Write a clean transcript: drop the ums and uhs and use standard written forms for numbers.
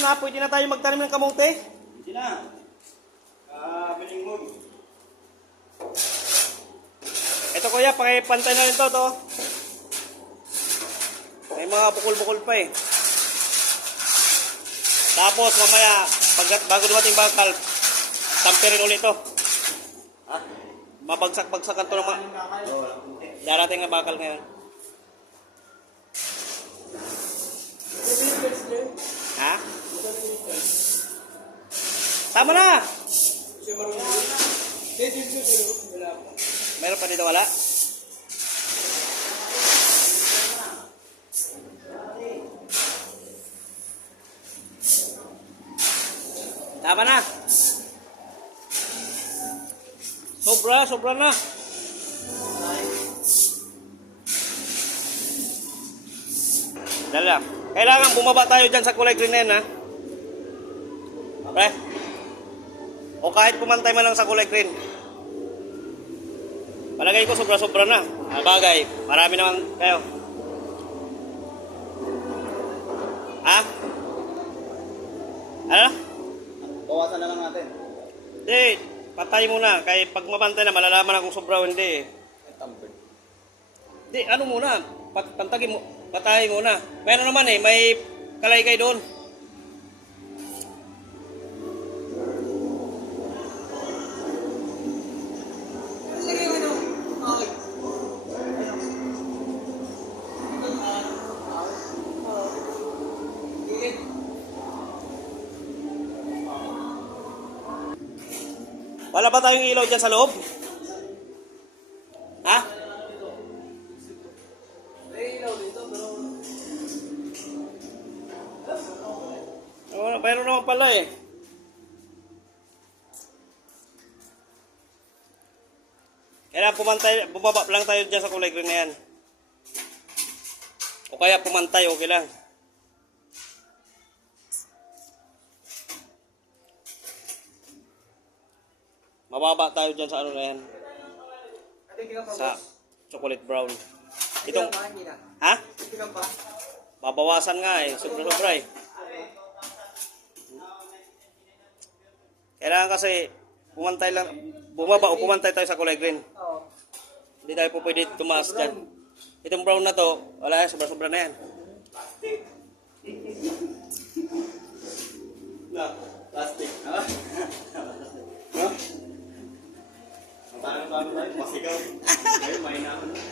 na, pwede na tayo magtanim ng kamote. Hindi na. Bilinghoy. Ito kuya, pakipantay na rin to. May mga bukol-bukol pa eh. Tapos mamaya, bago dumating bakal, tamperin ulit to. Ha? Mabagsak-bagsakan to naman. Darating na bakal ngayon. Ha? Tama na! Meron pa dito wala? Tama na! Sobra na! Dala. Kailangan bumaba tayo dyan sa kulay green na yan, ha? Okay? O kahit pumantay man lang sa kulay green. Palagay ko sobra na. Bagay, marami naman kayo. Ha? Ano? Bawasan na lang natin. Hindi, patay muna. Kaya pag mapantay na, malalaman kung sobra o hindi. Hindi, ano muna? Pantagin mo. Patay muna. May ano naman eh, may kalaykay doon. Wala ba tayong ilaw dyan sa loob? Ha? Mayroon naman pala eh. Kaya bumaba lang tayo dyan sa kulay green na yan. O kaya pumantay, okay lang. Mababa tayo dyan sa ano na yan. Sa chocolate brown. Itong, ha? Babawasan nga eh, sobra eh. Kailangan kasi bumaba o pumantay tayo sa kulay green. Hindi tayo po pwede tumaas dyan. Itong brown na to, wala yan, sobra na yan. Plastic. Parang masigaw. Ayun, may na.